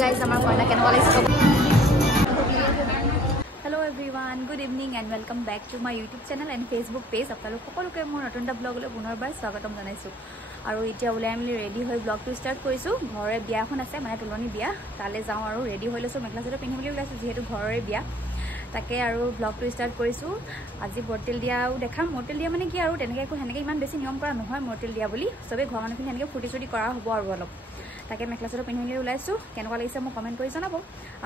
Guys, আমাৰ কইনা কেনেকুৱা লাগিছে? Hello everyone, good evening and welcome back to my YouTube channel and Facebook page. আপোনালোক সকলোকে মোৰ নতুন এটা ব্লগলৈ পুনৰবাৰ স্বাগতম জনাইছোঁ। আৰু এতিয়া ওলাই আমি ৰেডি হৈ ব্লগটো ষ্টাৰ্ট কৰিছোঁ। ঘৰৰে বিয়া এখন আছে, মানে তুলনি বিয়া, তালৈ যাওঁ আৰু ৰেডি হৈ লৈছোঁ। মেখেলা চাদৰ পিন্ধি মেলি ওলাইছোঁ যিহেতু ঘৰৰে বিয়া। তাকে আৰু ব্লগটো ষ্টাৰ্ট কৰিছোঁ। আজি মৰ্টেল দিয়াও দেখাম। মৰ্টেল দিয়া মানে কি আৰু তেনেকৈ একো সেনেকৈ ইমান বেছি নিয়ম কৰা নহয় মৰ্টেল দিয়া বুলি। চবেই ঘৰৰ মানুহখিনি সেনেকৈ ফূৰ্তি চূৰ্তি কৰা হ'ব আৰু অলপ। তাকে মেখেলা চাদৰ পিন্ধি মেলি ওলাইছোঁ। কেনেকুৱা লাগিছে মোক কমেণ্ট কৰি জনাব।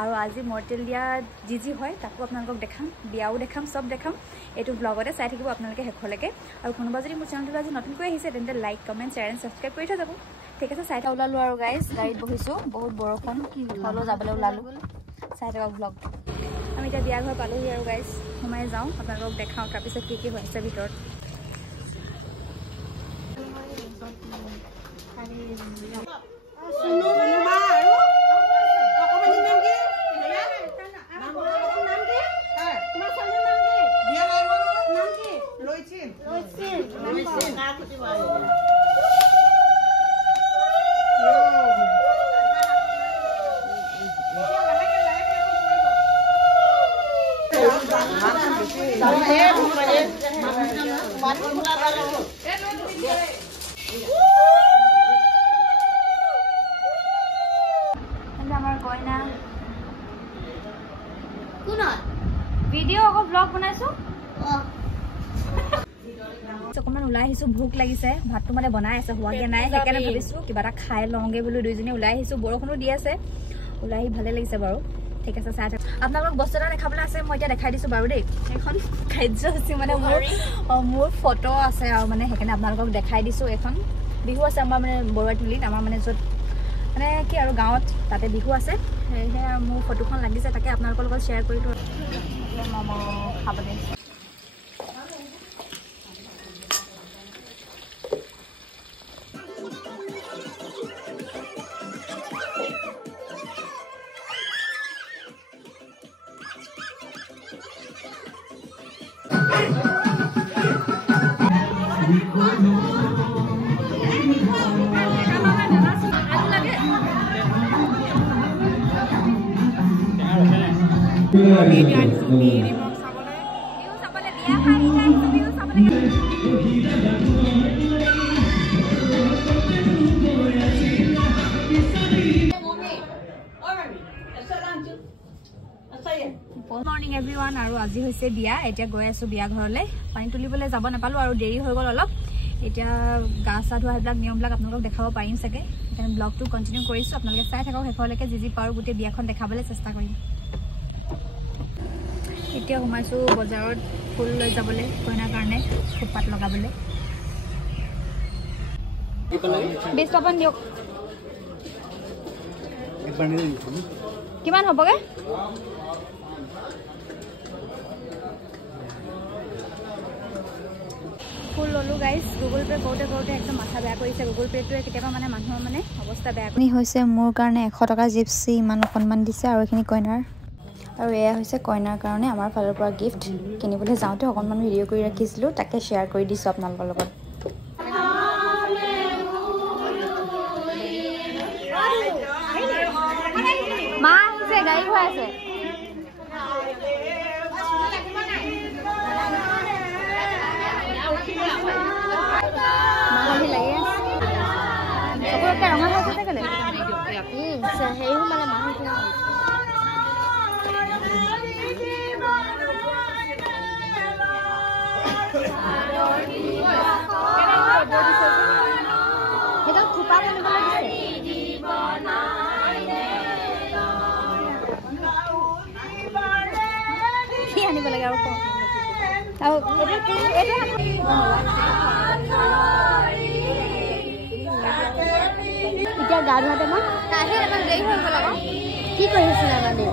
আৰু আজি মৰ্টেল দিয়া যি হয় তাকো আপোনালোকক দেখাম, বিয়াও দেখাম, চব দেখাম। এইটো ব্লগতে চাই থাকিব আপোনালোকে শেষলৈকে। আৰু কোনোবা যদি মোৰ চেনেলটো আজি নতুনকৈ আহিছে তেন্তে like, comment, share and subscribe কৰি থৈ যাব। ঠিক আছে, চাই ওলালোঁ আৰু গাইজ, গাড়ীত বহিছোঁ। বহুত বৰষুণ, হ'লেও যাবলৈ ওলালোঁ। চাই থাকক ব্লগটো। আমি এতিয়া বিয়া ঘৰ পালোহি আৰু গাইজ, সোমাই যাওঁ, আপোনালোকক দেখাওঁ তাৰপিছত কি হৈছে ভিতৰত। আমাৰ কইনা ভিডিঅ' আকৌ ব্লগ বনাইছোঁ। অকণমান ওলাই আহিছোঁ, ভোক লাগিছে। ভাতটো মানে বনাই আছে, হোৱাগে নাই, সেইকাৰণে ভাবিছোঁ কিবা এটা খাই লওঁগে বুলি দুইজনী ওলাই আহিছোঁ। বৰষুণো দি আছে, ওলাই আহি ভালে লাগিছে বাৰু। ঠিক আছে, চাই থাকক। আপোনালোকক বস্তু এটা দেখাবলৈ আছে, মই এতিয়া দেখাই দিছোঁ বাৰু দেই। এখন কাৰ্যসূচী মানে মোৰ ফটো আছে আৰু মানে সেইকাৰণে আপোনালোকক দেখাই দিছোঁ। এখন বিহু আছে আমাৰ মানে বৰুৱাতুলিত, আমাৰ মানে য'ত মানে কি আৰু গাঁৱত, তাতে বিহু আছে। সেয়েহে মোৰ ফটোখন লাগিছে, তাকে আপোনালোকৰ লগত শ্বেয়াৰ কৰিলোঁ। ম'ম' খাবলৈ মৰ্ণিং এভৰিৱান। আৰু আজি হৈছে বিয়া। এতিয়া গৈ আছোঁ বিয়া ঘৰলৈ। পানী তুলিবলৈ যাব নাপালোঁ আৰু দেৰি হৈ গ'ল অলপ। এতিয়া গা চা ধোৱা সেইবিলাক নিয়মবিলাক আপোনালোকক দেখাব পাৰিম চাগে, সেইকাৰণে ব্লগটো কণ্টিনিউ কৰিছোঁ। আপোনালোকে চাই থাকক শেষলৈকে, যি পাৰোঁ গোটেই বিয়াখন দেখাবলৈ চেষ্টা কৰিম। এতিয়া সোমাইছোঁ বজাৰত ফুল লৈ যাবলৈ, কইনাৰ কাৰণে খোপাত লগাবলৈ। 20 টকামান দিয়ক। কিমান হ'বগৈ? ফুল ল'লোঁ গাইজ। গুগল পে' কৰোঁতে একদম মাথা বেয়া কৰিছে। গুগল পে'টোৱে কেতিয়াবা মানে মানুহৰ মানে অৱস্থা বেয়া কৰি হৈছে। মোৰ কাৰণে 100 টকা জিপচি ইমান অকণমান দিছে আৰু এইখিনি কইনাৰ। আৰু এয়া হৈছে কইনাৰ কাৰণে আমাৰ ফালৰ পৰা গিফ্ট। কিনিবলৈ যাওঁতে অকণমান ভিডিঅ' কৰি ৰাখিছিলোঁ, তাকে শ্বেয়াৰ কৰি দিছোঁ আপোনালোকৰ লগত। মা আহিছে, গাড়ী ঘূৰাই আছে। মাহি লাগে চকুৰকে ৰঙা হৈ আছে কেলে? হেৰি মানে মাহি সেইডাল খোপা আনিবলৈ দিছে। কি আনিব লাগে আৰু কওক? আৰু এতিয়া গা ধোৱাতে মই দেৰি হৈ গ'ল আকৌ। কি কৰি আছিলে আমাৰ দেৰি?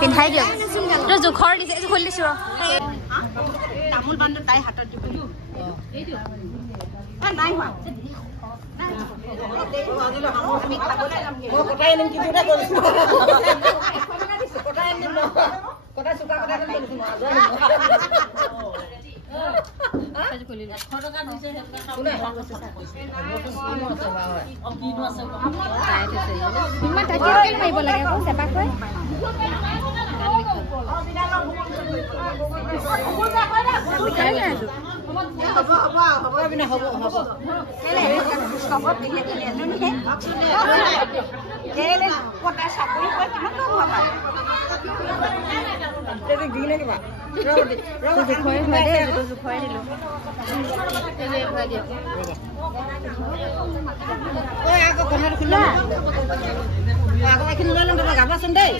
পিন্ধাই দিয়ক জোখৰ দিছে খুলি দিছো তামোল বান্ধ তাই হাতত দিব নাই হোৱা গাবাচোন দেই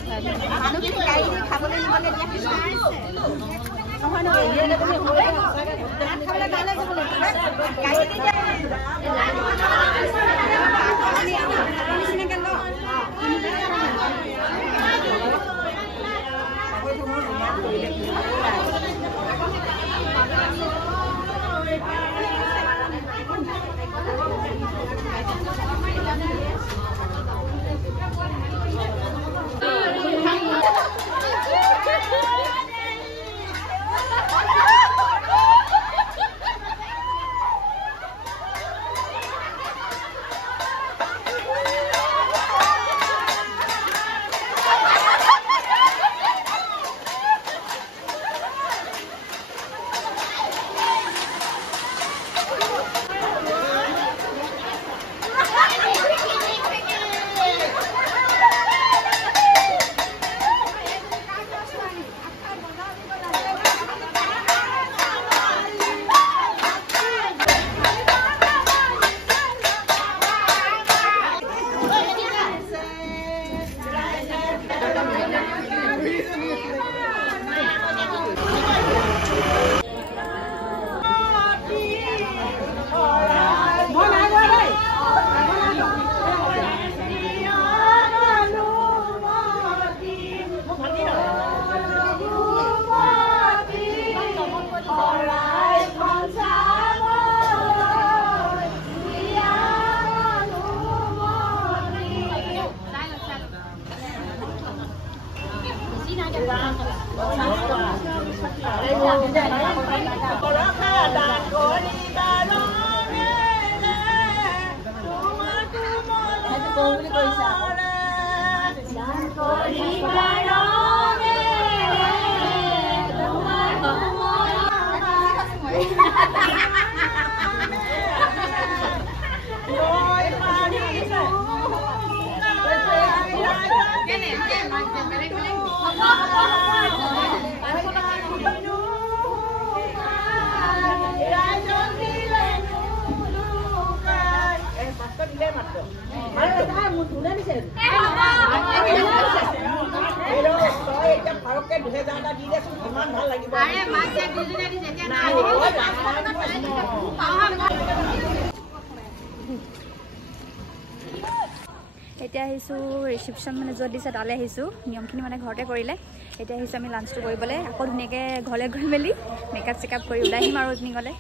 এতিয়া আহিছো ৰিসেপশন মানে যত দিছে তালে আহিছো নিয়মখিনি মানে ঘৰতে কৰিলে এতিয়া আহিছো আমি লাঞ্চটো কৰিবলৈ আকৌ ধুনীয়াকৈ ঘৰলৈ গৈ মেলি মেকআপ চেকআপ কৰি ওলাই আহিম আৰু ইভিনিঙলৈ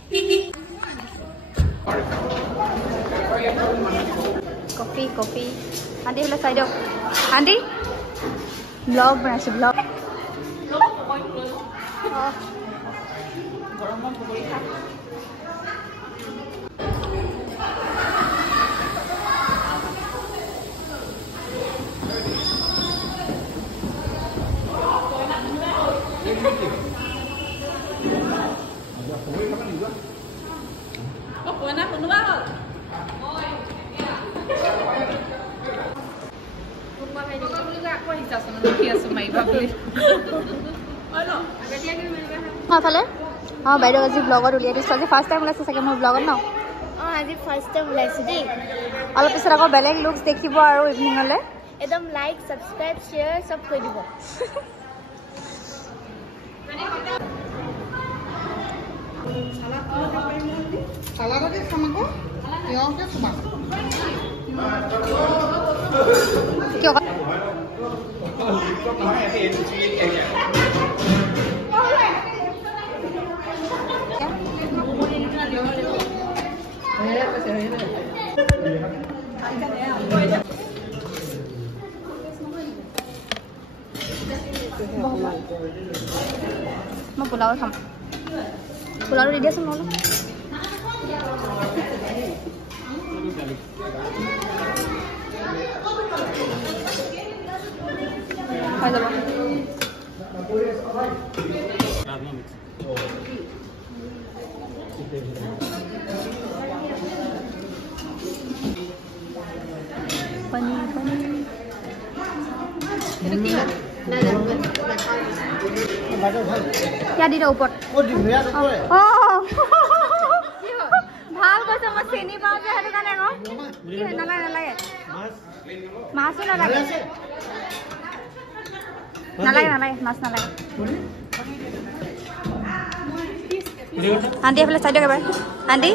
কফি কফি আন্টি বোলে চাই দিয়ক আন্টি ব্লগ বনাইছো ব্লগ ফালে বাইদেউ আজি ব্লগত উলিয়াই দিছোঁ আজি ফাৰ্ষ্ট টাইম ওলাইছে চাগে মোৰ ব্লগত ন আজি ফাৰ্ষ্ট টাইম ওলাইছে দেই অলপ পিছত আকৌ বেলেগ লুকছ দেখিব আৰু ইভিনিঙলৈ একদম লাইক সাবস্ক্ৰাইব শ্বেয়াৰ সব কৰি দিব সালাদকে খামাকো তিয়হকে খামাকো কিয় মই পোলাও খাম পোলাও দি দিয়াচোন মই হৈ যাব পনীৰ পনীৰ ইয়াত দি দিওঁ ওপৰত ভাল কৈছে মই চিনি পাওঁ যে সেইটো কাৰণে আকৌ নালাগে নালাগে মাছো নালাগে নালাগে নালাগে মাছ নালাগে আন্টি এইফালে চাই দিয়ক এবাৰ আন্টি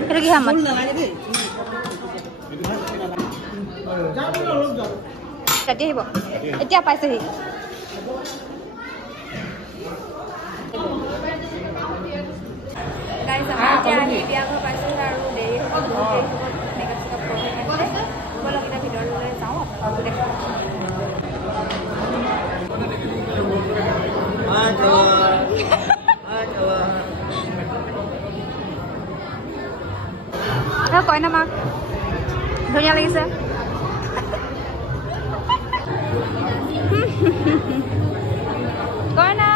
সেইটো কি খাম ৰাতি আহিব এতিয়া পাইছেহি এতিয়া আহি বিয়া ঘৰ পাইছোঁ আৰু দেৰি হ'ব মেকআপ চেকআপ কৰি ব'লক এতিয়া ভিতৰলৈ যাওঁ আপোনালোকে দেখোঁ কইনা মাক ধুনীয়া লাগিছে কইনা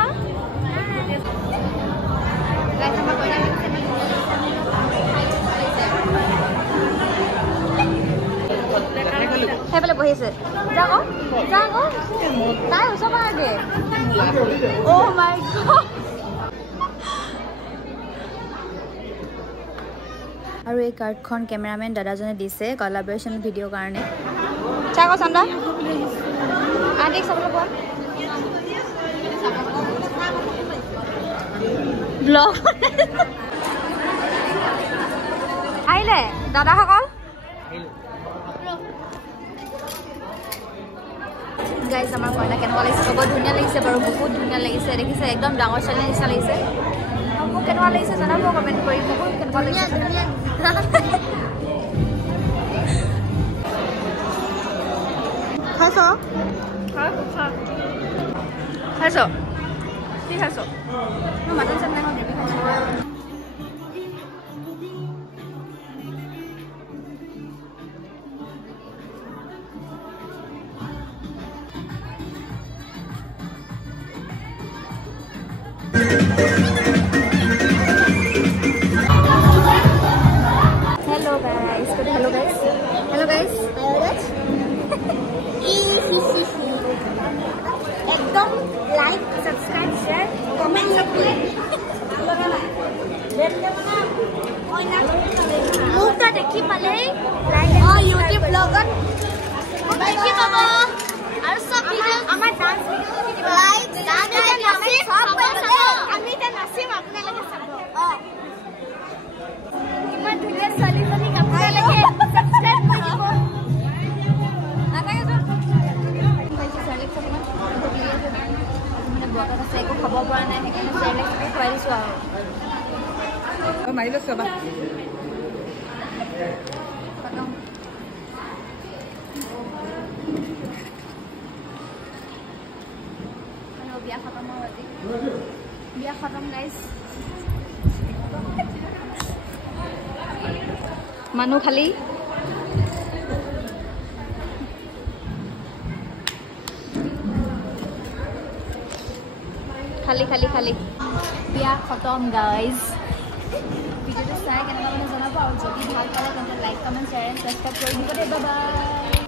সেইফালে বহি আছে যাক যাক তাই ওচৰ পাৰাগে অ' মাই গড আৰু এই কাৰ্ডখন কেমেৰামেন দাদাজনে দিছে কলাবৰেশ্যন ভিডিঅ'ৰ কাৰণে চাওক চন্দা আন্টিক চাবলৈ কোৱা ব্লগ আহিলে দাদাসকল গাইজ আমাৰ কইনা কেনেকুৱা লাগিছে ক'ব ধুনীয়া লাগিছে বাৰু বহুত ধুনীয়া লাগিছে দেখিছে একদম ডাঙৰ ছোৱালীৰ নিচিনা লাগিছে মোক কেনেকুৱা লাগিছে জনাব কমেণ্ট কৰি বহুত কেনেকুৱা লাগিছে খাইছ খাইছ কি খাইছ মই মাটন চাট নাই মই গ্ৰেভি খাইছোঁ Hello guys. Hello guys. Hello guys. एकदम लाइक सब्सक्राइब शेयर মোক তো দেখি পালে ইউটিউব ব্লগত দেখি পাব আৰু সব ভিডিও আমাৰ ডান্স লাইক আমি এটা নাচিম আপোনালোকে চাব ইমান ধুনীয়া ছোৱালী আপোনালোকে সাবস্ক্ৰাইব কৰিব বতৰত আছে একো খাব পৰা নাই সেইকাৰণে চেৰেলেক্স খুৱাই দিছোঁ আৰু মাৰি লৈছে বা বিয়া খতম হ'ল আজি বিয়া খতম গাইজ মানুহ খালি খালি খালি খালি বিয়া খতম গাইজ ভিডিঅ'টো চাই কেনেকুৱা মানে জনাব আৰু যদি ভাল পালে তেন্তে like comment share and subscribe কৰি দিব দেই বাই বাই